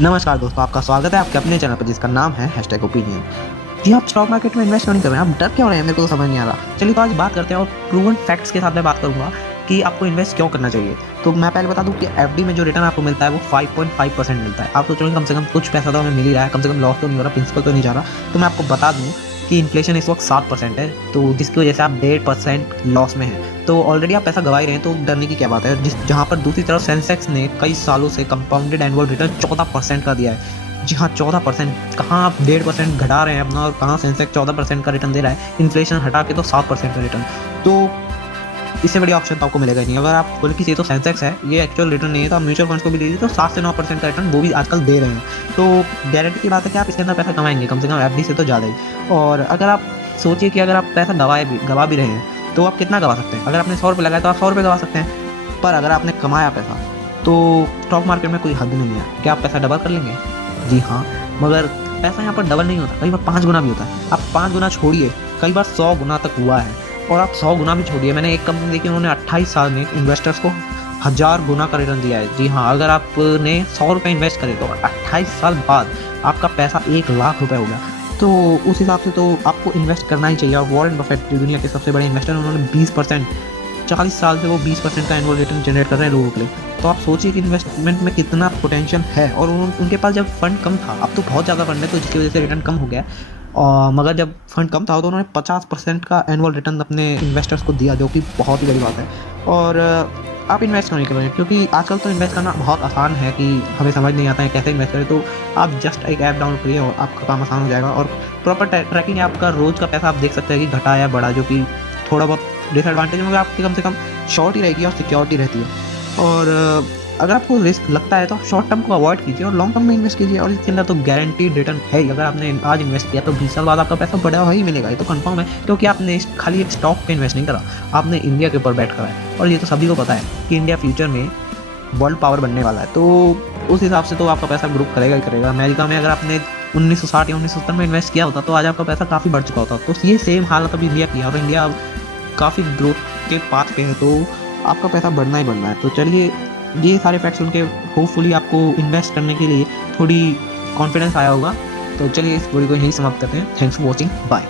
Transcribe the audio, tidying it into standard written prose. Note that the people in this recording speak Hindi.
नमस्कार दोस्तों, आपका स्वागत है आपके अपने चैनल पर जिसका नाम है #ओपिनियन। जी, आप स्टॉक मार्केट में इन्वेस्ट क्यों नहीं कर रहे हैं? आप डर क्यों रहे हैं? मेरे को तो समझ नहीं आ रहा। चलिए तो आज बात करते हैं और प्रूवन फैक्ट्स के साथ मैं बात करूँगा कि आपको इन्वेस्ट क्यों करना चाहिए। तो मैं पहले बता दूँ कि एफडी में जो रिटर्न आपको मिलता है वो 5.5% मिलता है। आप सोचोगे कम से कम कुछ पैसा तो हमें मिल ही रहा है, कम से कम लॉस तो नहीं हो रहा, प्रिंसिपल तो नहीं जा रहा। तो मैं आपको बता दूँ कि इन्फ्लेशन इस वक्त 7% है, तो जिसकी वजह से आप 1.5% लॉस में हैं। तो ऑलरेडी आप पैसा गवा ही रहे हैं, तो डरने की क्या बात है। जहाँ पर दूसरी तरफ सेंसेक्स ने कई सालों से कंपाउंडेड एनुअल रिटर्न 14% का दिया है। जी हाँ, 14%। कहाँ आप 1.5% घटा रहे हैं अपना और कहाँ सेंसेक्स 14% का रिटर्न दे रहा है। इन्फ्लेशन हटा के तो 7% का रिटर्न। तो इससे बड़ी ऑप्शन तो आपको मिलेगा ही नहीं। अगर आप बोले कि ये तो सेंसेक्स है, ये एक्चुअल रिटर्न नहीं है, तो आप म्यूचुअल फंड्स को भी लीजिए तो 7 से 9% का रिटर्न वो भी आजकल दे रहे हैं। तो गारंटी की बात है कि आप इसके अंदर पैसा कमाएंगे, कम से कम एफडी से तो ज़्यादा ही। और अगर आप सोचिए कि अगर आप पैसा गवा भी रहे हैं तो आप कितना गवा सकते हैं। अगर आपने 100 रुपये लगाए तो आप 100 रुपये गवा सकते हैं। पर अगर आपने कमाया पैसा तो स्टॉक मार्केट में कोई हद नहीं है। क्या आप पैसा डबल कर लेंगे? जी हाँ, मगर पैसा यहाँ पर डबल नहीं होता, कई बार 5 गुना भी होता है। आप 5 गुना छोड़िए, कई बार 100 गुना तक हुआ है। और आप 100 गुना भी छोड़िए, मैंने एक कंपनी देखी, उन्होंने 28 साल में इन्वेस्टर्स को 1000 गुना का रिटर्न दिया है। जी हाँ, अगर आपने 100 रुपये इन्वेस्ट करे तो 28 साल बाद आपका पैसा 1 लाख रुपये हो गया। तो उस हिसाब से तो आपको इन्वेस्ट करना ही चाहिए। और वॉरेन बफेट जो दुनिया के सबसे बड़े इन्वेस्टर हैं, उन्होंने 20%, 40 साल से वो 20% का एनुअल रिटर्न जनरेट कर रहे हैं लोगों के लिए। तो आप सोचिए कि इन्वेस्टमेंट में कितना पोटेंशियल है। और उनके पास जब फंड कम था, अब तो बहुत ज़्यादा फंड है तो जिसकी वजह से रिटर्न कम हो गया। और मगर जब फंड कम था तो उन्होंने 50% का एनुअल रिटर्न अपने इन्वेस्टर्स को दिया, जो कि बहुत ही बड़ी बात है। और आप इन्वेस्ट क्यों नहीं कर रहे हैं? क्योंकि आजकल तो इन्वेस्ट करना बहुत आसान है कि हमें समझ नहीं आता है कैसे इन्वेस्ट करें। तो आप जस्ट एक ऐप डाउनलोड करिए और आपका काम आसान हो जाएगा। और प्रॉपर ट्रैकिंग है आपका, रोज़ का पैसा आप देख सकते हैं कि घटा या बढ़ा, जो कि थोड़ा बहुत डिसएडवांटेज, मगर आपकी कम से कम शॉर्ट ही रहेगी और सिक्योरिटी रहती है। और अगर आपको रिस्क लगता है तो शॉर्ट टर्म को अवॉइड कीजिए और लॉन्ग टर्म में इन्वेस्ट कीजिए। और इसके अंदर तो गारंटीड रिटर्न है ही। अगर आपने आज इन्वेस्ट किया तो 20 साल बाद आपका पैसा बढ़ा ही मिलेगा, ये तो कंफर्म है। क्योंकि आपने खाली एक स्टॉक पे इन्वेस्ट नहीं करा, आपने इंडिया के ऊपर बैठ करा है। और ये तो सभी को पता है कि इंडिया फ्यूचर में वर्ल्ड पावर बनने वाला है। तो उस हिसाब से तो आपका पैसा ग्रो करेगा ही करेगा। अमेरिका में अगर आपने 1960 या 1970 में इन्वेस्ट किया होता तो आज आपका पैसा काफ़ी बढ़ चुका होता। तो ये सेम हालत अभी इंडिया की है और इंडिया काफ़ी ग्रोथ के पाथ पे है, तो आपका पैसा बढ़ना ही बढ़ना है। तो चलिए, ये सारे फैक्ट्स सुन के होपफुली आपको इन्वेस्ट करने के लिए थोड़ी कॉन्फिडेंस आया होगा। तो चलिए इस वीडियो को यहीं समाप्त करते हैं। Thanks for watching, bye.